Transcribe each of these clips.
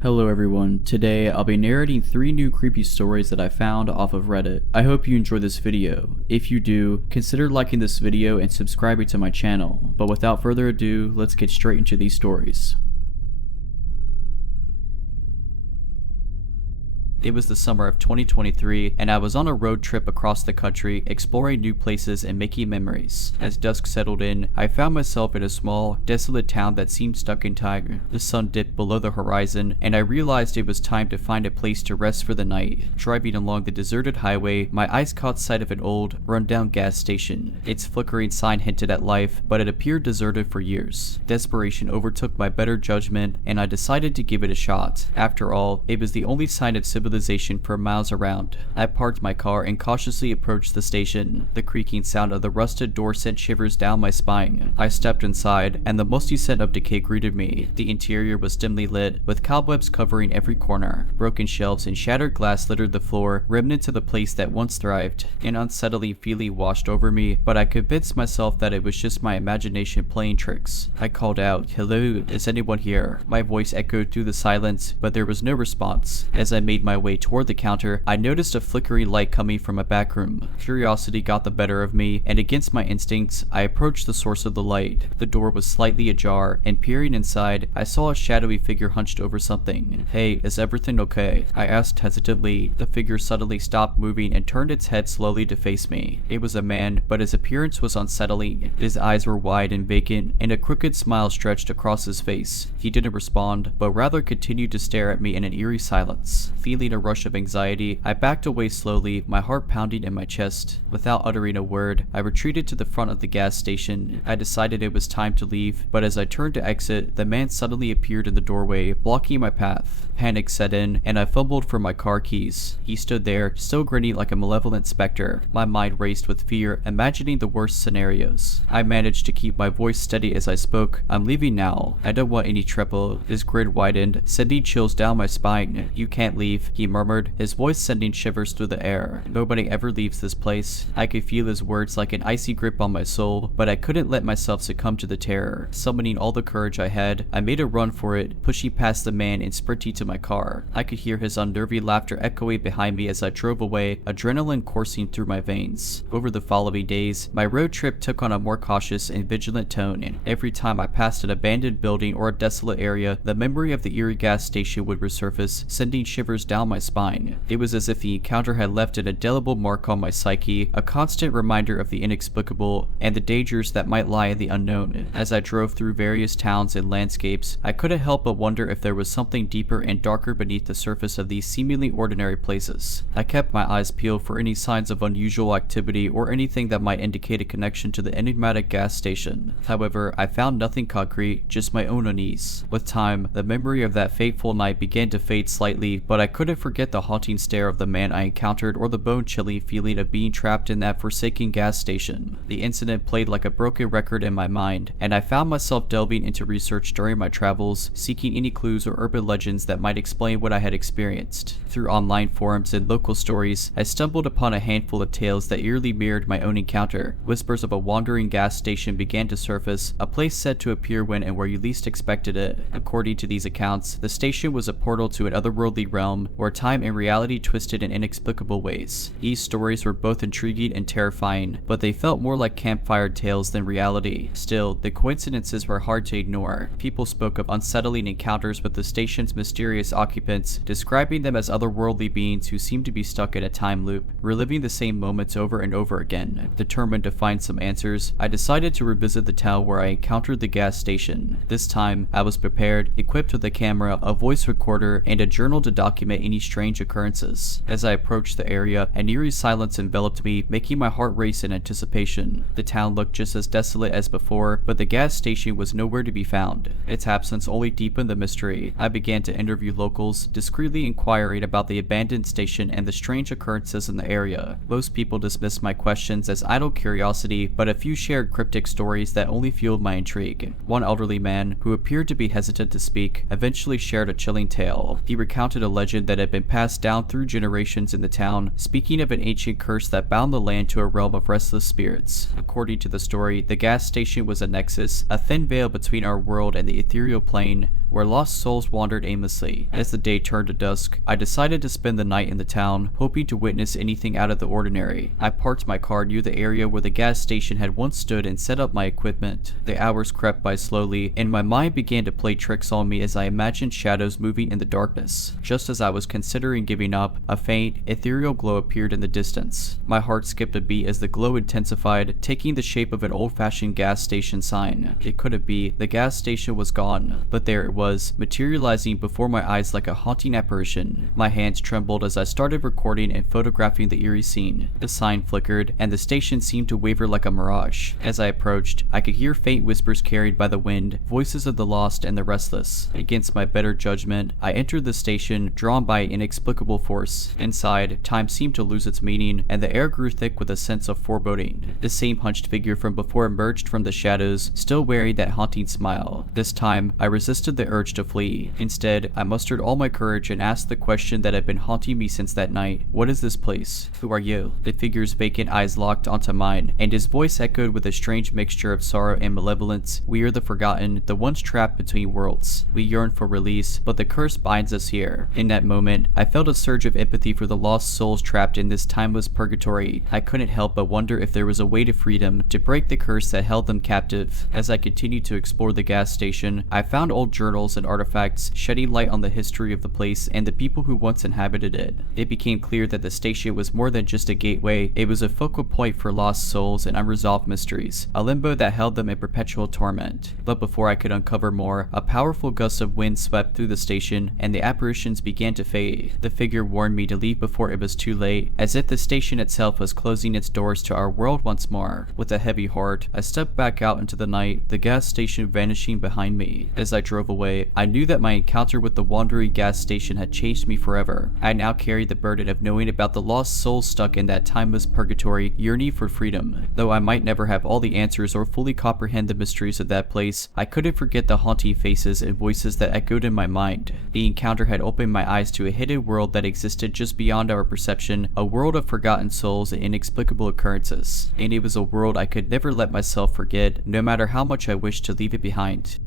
Hello everyone, today I'll be narrating 3 new creepy stories that I found off of Reddit. I hope you enjoy this video. If you do, consider liking this video and subscribing to my channel. But without further ado, let's get straight into these stories. It was the summer of 2023, and I was on a road trip across the country, exploring new places and making memories. As dusk settled in, I found myself in a small, desolate town that seemed stuck in time. The sun dipped below the horizon, and I realized it was time to find a place to rest for the night. Driving along the deserted highway, my eyes caught sight of an old, run-down gas station. Its flickering sign hinted at life, but it appeared deserted for years. Desperation overtook my better judgment, and I decided to give it a shot. After all, it was the only sign of civilization for miles around. I parked my car and cautiously approached the station. The creaking sound of the rusted door sent shivers down my spine. I stepped inside, and the musty scent of decay greeted me. The interior was dimly lit, with cobwebs covering every corner. Broken shelves and shattered glass littered the floor, remnants of the place that once thrived. An unsettling feeling washed over me, but I convinced myself that it was just my imagination playing tricks. I called out, "Hello, is anyone here?" My voice echoed through the silence, but there was no response. As I made my way toward the counter, I noticed a flickering light coming from a back room. Curiosity got the better of me, and against my instincts, I approached the source of the light. The door was slightly ajar, and peering inside, I saw a shadowy figure hunched over something. "Hey, is everything okay?" I asked hesitantly. The figure suddenly stopped moving and turned its head slowly to face me. It was a man, but his appearance was unsettling. His eyes were wide and vacant, and a crooked smile stretched across his face. He didn't respond, but rather continued to stare at me in an eerie silence. Feeling a rush of anxiety, I backed away slowly, my heart pounding in my chest. Without uttering a word, I retreated to the front of the gas station. I decided it was time to leave, but as I turned to exit, the man suddenly appeared in the doorway, blocking my path. Panic set in, and I fumbled for my car keys. He stood there, still grinning like a malevolent specter. My mind raced with fear, imagining the worst scenarios. I managed to keep my voice steady as I spoke. "I'm leaving now. I don't want any trouble." His grin widened, sending chills down my spine. "You can't leave," he murmured, his voice sending shivers through the air. "Nobody ever leaves this place." I could feel his words like an icy grip on my soul, but I couldn't let myself succumb to the terror. Summoning all the courage I had, I made a run for it, pushing past the man and sprinting to my car. I could hear his unnerving laughter echoing behind me as I drove away, adrenaline coursing through my veins. Over the following days, my road trip took on a more cautious and vigilant tone, and every time I passed an abandoned building or a desolate area, the memory of the eerie gas station would resurface, sending shivers down my spine. It was as if the encounter had left an indelible mark on my psyche, a constant reminder of the inexplicable and the dangers that might lie in the unknown. As I drove through various towns and landscapes, I couldn't help but wonder if there was something deeper and darker beneath the surface of these seemingly ordinary places. I kept my eyes peeled for any signs of unusual activity or anything that might indicate a connection to the enigmatic gas station. However, I found nothing concrete, just my own unease. With time, the memory of that fateful night began to fade slightly, but I couldn't forget the haunting stare of the man I encountered or the bone-chilling feeling of being trapped in that forsaken gas station. The incident played like a broken record in my mind, and I found myself delving into research during my travels, seeking any clues or urban legends that might explain what I had experienced. Through online forums and local stories, I stumbled upon a handful of tales that eerily mirrored my own encounter. Whispers of a wandering gas station began to surface, a place said to appear when and where you least expected it. According to these accounts, the station was a portal to an otherworldly realm where time and reality twisted in inexplicable ways. These stories were both intriguing and terrifying, but they felt more like campfire tales than reality. Still, the coincidences were hard to ignore. People spoke of unsettling encounters with the station's mysterious occupants, describing them as otherworldly beings who seemed to be stuck in a time loop, reliving the same moments over and over again. Determined to find some answers, I decided to revisit the town where I encountered the gas station. This time, I was prepared, equipped with a camera, a voice recorder, and a journal to document any strange occurrences. As I approached the area, an eerie silence enveloped me, making my heart race in anticipation. The town looked just as desolate as before, but the gas station was nowhere to be found. Its absence only deepened the mystery. I began to interview locals, discreetly inquiring about the abandoned station and the strange occurrences in the area. Most people dismissed my questions as idle curiosity, but a few shared cryptic stories that only fueled my intrigue. One elderly man, who appeared to be hesitant to speak, eventually shared a chilling tale. He recounted a legend that had been passed down through generations in the town, speaking of an ancient curse that bound the land to a realm of restless spirits. According to the story, the gas station was a nexus, a thin veil between our world and the ethereal plane, where lost souls wandered aimlessly. As the day turned to dusk, I decided to spend the night in the town, hoping to witness anything out of the ordinary. I parked my car near the area where the gas station had once stood and set up my equipment. The hours crept by slowly, and my mind began to play tricks on me as I imagined shadows moving in the darkness. Just as I was considering giving up, a faint, ethereal glow appeared in the distance. My heart skipped a beat as the glow intensified, taking the shape of an old-fashioned gas station sign. It couldn't be. The gas station was gone, but there it was, materializing before my eyes like a haunting apparition. My hands trembled as I started recording and photographing the eerie scene. The sign flickered, and the station seemed to waver like a mirage. As I approached, I could hear faint whispers carried by the wind, voices of the lost and the restless. Against my better judgment, I entered the station, drawn by an inexplicable force. Inside, time seemed to lose its meaning, and the air grew thick with a sense of foreboding. The same hunched figure from before emerged from the shadows, still wearing that haunting smile. This time, I resisted the urge to flee. Instead, I mustered all my courage and asked the question that had been haunting me since that night. What is this place? Who are you? The figure's vacant eyes locked onto mine, and his voice echoed with a strange mixture of sorrow and malevolence. We are the forgotten, the ones trapped between worlds. We yearn for release, but the curse binds us here. In that moment, I felt a surge of empathy for the lost souls trapped in this timeless purgatory. I couldn't help but wonder if there was a way to freedom, to break the curse that held them captive. As I continued to explore the gas station, I found old journals and artifacts, shedding light on the history of the place and the people who once inhabited it. It became clear that the station was more than just a gateway. It was a focal point for lost souls and unresolved mysteries, a limbo that held them in perpetual torment. But before I could uncover more, a powerful gust of wind swept through the station, and the apparitions began to fade. The figure warned me to leave before it was too late, as if the station itself was closing its doors to our world once more. With a heavy heart, I stepped back out into the night, the gas station vanishing behind me. As I drove away, I knew that my encounter with the wandering gas station had changed me forever. I now carried the burden of knowing about the lost souls stuck in that timeless purgatory, yearning for freedom. Though I might never have all the answers or fully comprehend the mysteries of that place, I couldn't forget the haunting faces and voices that echoed in my mind. The encounter had opened my eyes to a hidden world that existed just beyond our perception, a world of forgotten souls and inexplicable occurrences. And it was a world I could never let myself forget, no matter how much I wished to leave it behind.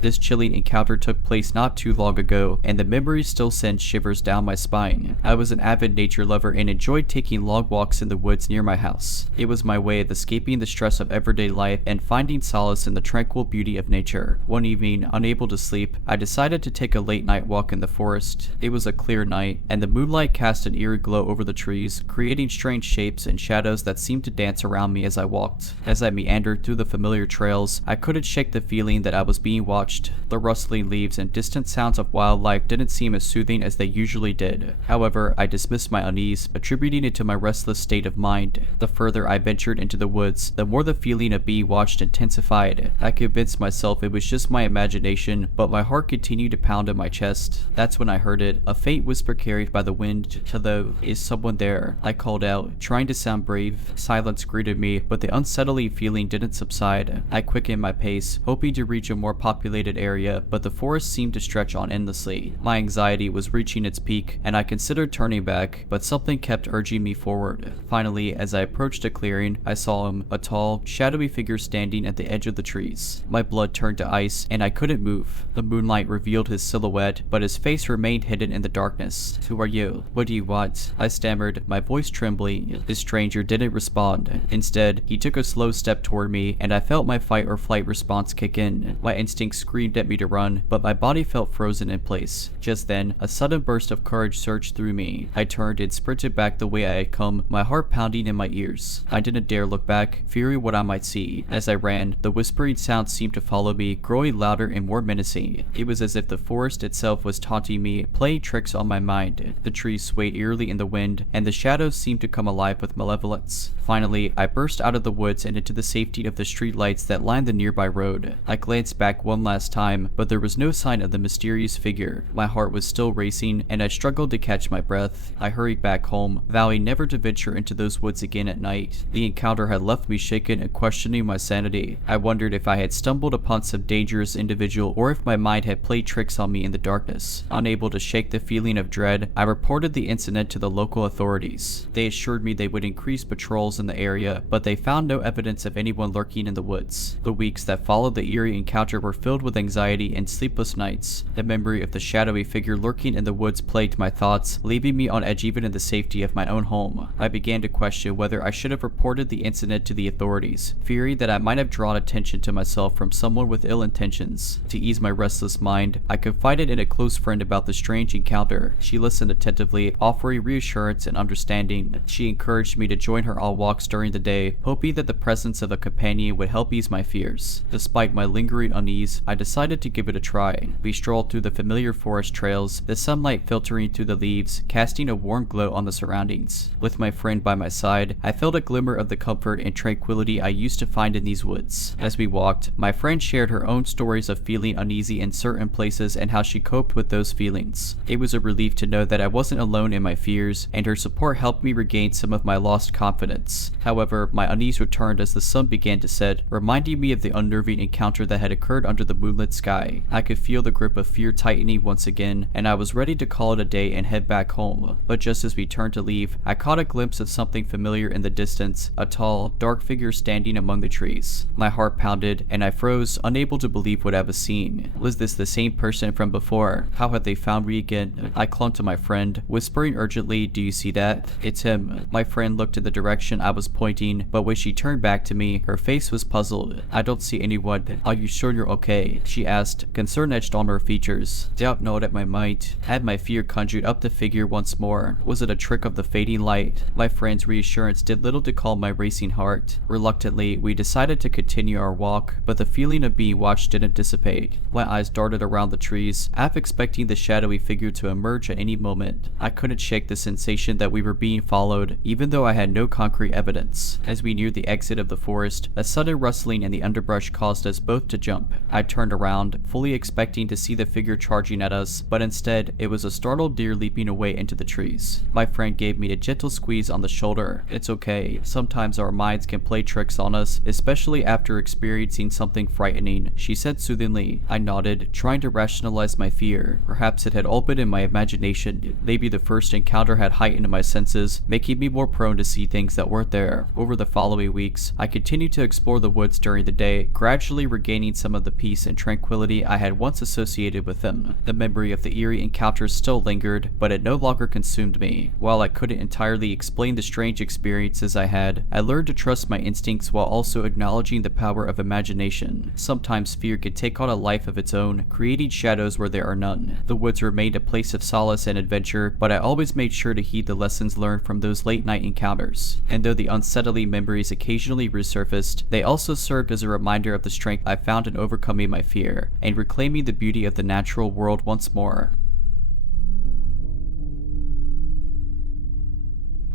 This chilling encounter took place not too long ago, and the memories still send shivers down my spine. I was an avid nature lover and enjoyed taking long walks in the woods near my house. It was my way of escaping the stress of everyday life and finding solace in the tranquil beauty of nature. One evening, unable to sleep, I decided to take a late night walk in the forest. It was a clear night, and the moonlight cast an eerie glow over the trees, creating strange shapes and shadows that seemed to dance around me as I walked. As I meandered through the familiar trails, I couldn't shake the feeling that I was being watched. The rustling leaves and distant sounds of wildlife didn't seem as soothing as they usually did. However, I dismissed my unease, attributing it to my restless state of mind. The further I ventured into the woods, the more the feeling of being watched intensified. I convinced myself it was just my imagination, but my heart continued to pound in my chest. That's when I heard it, a faint whisper carried by the wind. Hello, is someone there? I called out, trying to sound brave. Silence greeted me, but the unsettling feeling didn't subside. I quickened my pace, hoping to reach a more populated area, but the forest seemed to stretch on endlessly. My anxiety was reaching its peak, and I considered turning back, but something kept urging me forward. Finally, as I approached a clearing, I saw him, a tall, shadowy figure standing at the edge of the trees. My blood turned to ice, and I couldn't move. The moonlight revealed his silhouette, but his face remained hidden in the darkness. Who are you? What do you want? I stammered, my voice trembling. The stranger didn't respond. Instead, he took a slow step toward me, and I felt my fight or flight response kick in. My instincts screamed at me to run, but my body felt frozen in place. Just then, a sudden burst of courage surged through me. I turned and sprinted back the way I had come, my heart pounding in my ears. I didn't dare look back, fearing what I might see. As I ran, the whispering sounds seemed to follow me, growing louder and more menacing. It was as if the forest itself was taunting me, playing tricks on my mind. The trees swayed eerily in the wind, and the shadows seemed to come alive with malevolence. Finally, I burst out of the woods and into the safety of the streetlights that lined the nearby road. I glanced back one last time, but there was no sign of the mysterious figure. My heart was still racing, and I struggled to catch my breath. I hurried back home, vowing never to venture into those woods again at night. The encounter had left me shaken and questioning my sanity. I wondered if I had stumbled upon some dangerous individual or if my mind had played tricks on me in the darkness. Unable to shake the feeling of dread, I reported the incident to the local authorities. They assured me they would increase patrols patrols in the area, but they found no evidence of anyone lurking in the woods. The weeks that followed the eerie encounter were filled with anxiety and sleepless nights. The memory of the shadowy figure lurking in the woods plagued my thoughts, leaving me on edge even in the safety of my own home. I began to question whether I should have reported the incident to the authorities, fearing that I might have drawn attention to myself from someone with ill intentions. To ease my restless mind, I confided in a close friend about the strange encounter. She listened attentively, offering reassurance and understanding. She encouraged me to join her on walks during the day, hoping that the presence of a companion would help ease my fears. Despite my lingering unease, I decided to give it a try. We strolled through the familiar forest trails, the sunlight filtering through the leaves, casting a warm glow on the surroundings. With my friend by my side, I felt a glimmer of the comfort and tranquility I used to find in these woods. As we walked, my friend shared her own stories of feeling uneasy in certain places and how she coped with those feelings. It was a relief to know that I wasn't alone in my fears, and her support helped me regain some of my lost confidence. However, my unease returned as the sun began to set, reminding me of the unnerving encounter that had occurred under the moonlit sky. I could feel the grip of fear tightening once again, and I was ready to call it a day and head back home. But just as we turned to leave, I caught a glimpse of something familiar in the distance, a tall, dark figure standing among the trees. My heart pounded, and I froze, unable to believe what I was seeing. Was this the same person from before? How had they found me again? I clung to my friend, whispering urgently, "Do you see that? It's him." My friend looked in the direction I was pointing, but when she turned back to me, her face was puzzled. "I don't see anyone. Are you sure you're okay?" she asked, concern etched on her features. Doubt gnawed at my might. Had my fear conjured up the figure once more? Was it a trick of the fading light? My friend's reassurance did little to calm my racing heart. Reluctantly, we decided to continue our walk, but the feeling of being watched didn't dissipate. My eyes darted around the trees, half expecting the shadowy figure to emerge at any moment. I couldn't shake the sensation that we were being followed, even though I had no concrete evidence. As we neared the exit of the forest, a sudden rustling in the underbrush caused us both to jump. I turned around, fully expecting to see the figure charging at us, but instead, it was a startled deer leaping away into the trees. My friend gave me a gentle squeeze on the shoulder. "It's okay. Sometimes our minds can play tricks on us, especially after experiencing something frightening," she said soothingly. I nodded, trying to rationalize my fear. Perhaps it had all been in my imagination. Maybe the first encounter had heightened my senses, making me more prone to see things that weren't there. Over the following weeks, I continued to explore the woods during the day, gradually regaining some of the peace and tranquility I had once associated with them. The memory of the eerie encounters still lingered, but it no longer consumed me. While I couldn't entirely explain the strange experiences I had, I learned to trust my instincts while also acknowledging the power of imagination. Sometimes fear can take on a life of its own, creating shadows where there are none. The woods remained a place of solace and adventure, but I always made sure to heed the lessons learned from those late-night encounters. And though the unsettling memories occasionally resurfaced, they also served as a reminder of the strength I found in overcoming my fear, and reclaiming the beauty of the natural world once more.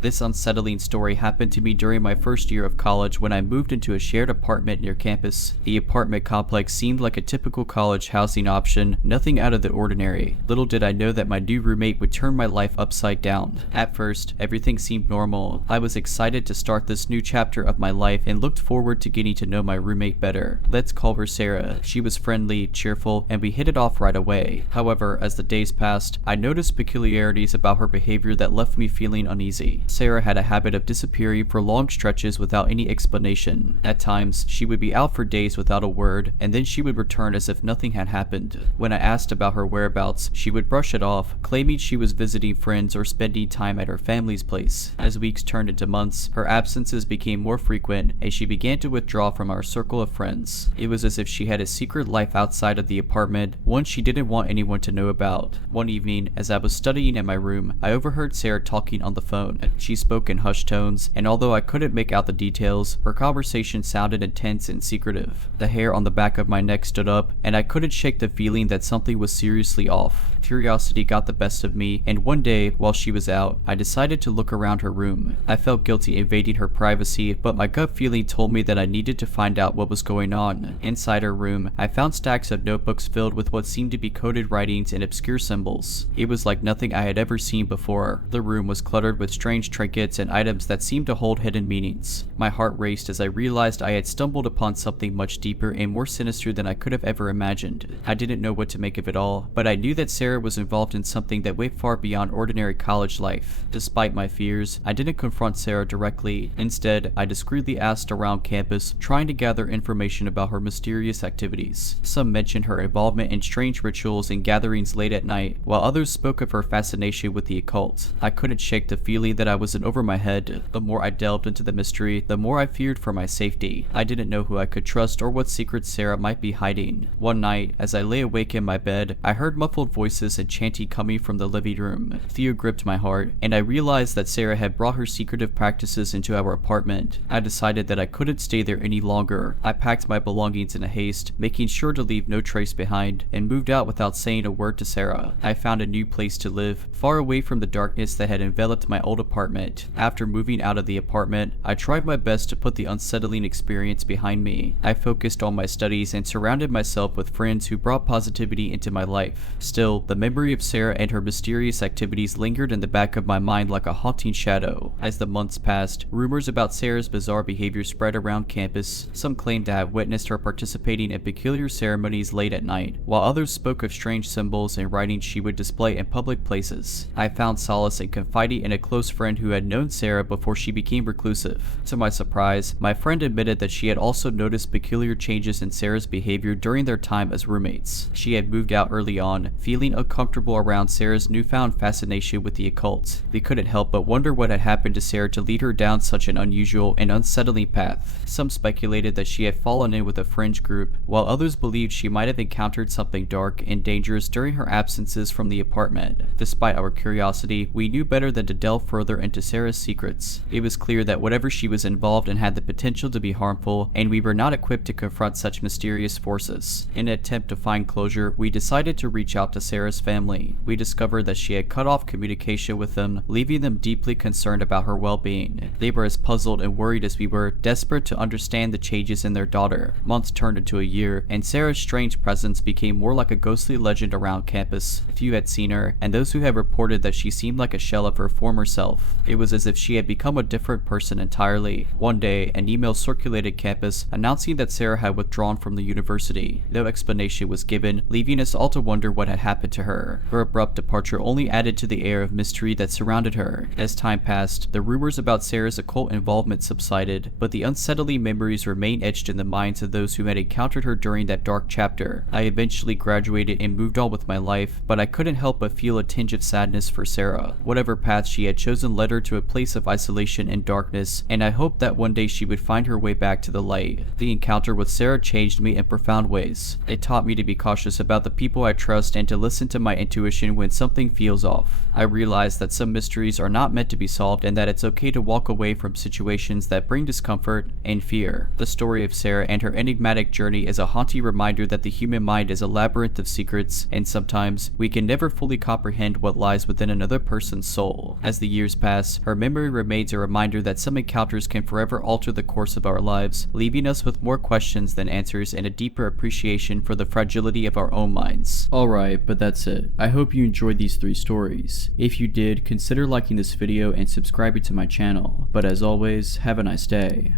This unsettling story happened to me during my first year of college when I moved into a shared apartment near campus. The apartment complex seemed like a typical college housing option, nothing out of the ordinary. Little did I know that my new roommate would turn my life upside down. At first, everything seemed normal. I was excited to start this new chapter of my life and looked forward to getting to know my roommate better. Let's call her Sarah. She was friendly, cheerful, and we hit it off right away. However, as the days passed, I noticed peculiarities about her behavior that left me feeling uneasy. Sarah had a habit of disappearing for long stretches without any explanation. At times, she would be out for days without a word, and then she would return as if nothing had happened. When I asked about her whereabouts, she would brush it off, claiming she was visiting friends or spending time at her family's place. As weeks turned into months, her absences became more frequent, and she began to withdraw from our circle of friends. It was as if she had a secret life outside of the apartment, one she didn't want anyone to know about. One evening, as I was studying in my room, I overheard Sarah talking on the phone. She spoke in hushed tones, and although I couldn't make out the details, her conversation sounded intense and secretive. The hair on the back of my neck stood up, and I couldn't shake the feeling that something was seriously off. Curiosity got the best of me, and one day, while she was out, I decided to look around her room. I felt guilty invading her privacy, but my gut feeling told me that I needed to find out what was going on. Inside her room, I found stacks of notebooks filled with what seemed to be coded writings and obscure symbols. It was like nothing I had ever seen before. The room was cluttered with strange strange trinkets and items that seemed to hold hidden meanings. My heart raced as I realized I had stumbled upon something much deeper and more sinister than I could have ever imagined. I didn't know what to make of it all, but I knew that Sarah was involved in something that went far beyond ordinary college life. Despite my fears, I didn't confront Sarah directly. Instead, I discreetly asked around campus, trying to gather information about her mysterious activities. Some mentioned her involvement in strange rituals and gatherings late at night, while others spoke of her fascination with the occult. I couldn't shake the feeling that I was in over my head. The more I delved into the mystery, the more I feared for my safety. I didn't know who I could trust or what secrets Sarah might be hiding. One night, as I lay awake in my bed, I heard muffled voices and chanting coming from the living room. Fear gripped my heart, and I realized that Sarah had brought her secretive practices into our apartment. I decided that I couldn't stay there any longer. I packed my belongings in a haste, making sure to leave no trace behind, and moved out without saying a word to Sarah. I found a new place to live, far away from the darkness that had enveloped my old apartment. After moving out of the apartment, I tried my best to put the unsettling experience behind me. I focused on my studies and surrounded myself with friends who brought positivity into my life. Still, the memory of Sarah and her mysterious activities lingered in the back of my mind like a haunting shadow. As the months passed, rumors about Sarah's bizarre behavior spread around campus. Some claimed to have witnessed her participating in peculiar ceremonies late at night, while others spoke of strange symbols and writings she would display in public places. I found solace in confiding in a close friend who had known Sarah before she became reclusive. To my surprise, my friend admitted that she had also noticed peculiar changes in Sarah's behavior during their time as roommates. She had moved out early on, feeling uncomfortable around Sarah's newfound fascination with the occult. We couldn't help but wonder what had happened to Sarah to lead her down such an unusual and unsettling path. Some speculated that she had fallen in with a fringe group, while others believed she might have encountered something dark and dangerous during her absences from the apartment. Despite our curiosity, we knew better than to delve further into Sarah's secrets. It was clear that whatever she was involved in had the potential to be harmful, and we were not equipped to confront such mysterious forces. In an attempt to find closure, we decided to reach out to Sarah's family. We discovered that she had cut off communication with them, leaving them deeply concerned about her well-being. They were as puzzled and worried as we were, desperate to understand the changes in their daughter. Months turned into a year, and Sarah's strange presence became more like a ghostly legend around campus. Few had seen her, and those who had reported that she seemed like a shell of her former self. It was as if she had become a different person entirely. One day, an email circulated campus announcing that Sarah had withdrawn from the university. No explanation was given, leaving us all to wonder what had happened to her. Her abrupt departure only added to the air of mystery that surrounded her. As time passed, the rumors about Sarah's occult involvement subsided, but the unsettling memories remained etched in the minds of those who had encountered her during that dark chapter. I eventually graduated and moved on with my life, but I couldn't help but feel a tinge of sadness for Sarah. Whatever path she had chosen led her to a place of isolation and darkness, and I hoped that one day she would find her way back to the light. The encounter with Sarah changed me in profound ways. It taught me to be cautious about the people I trust and to listen to my intuition when something feels off. I realized that some mysteries are not meant to be solved and that it's okay to walk away from situations that bring discomfort and fear. The story of Sarah and her enigmatic journey is a haunting reminder that the human mind is a labyrinth of secrets, and sometimes we can never fully comprehend what lies within another person's soul. As the years pass, her memory remains a reminder that some encounters can forever alter the course of our lives, leaving us with more questions than answers and a deeper appreciation for the fragility of our own minds. Alright, but that's it. I hope you enjoyed these 3 stories. If you did, consider liking this video and subscribing to my channel. But as always, have a nice day.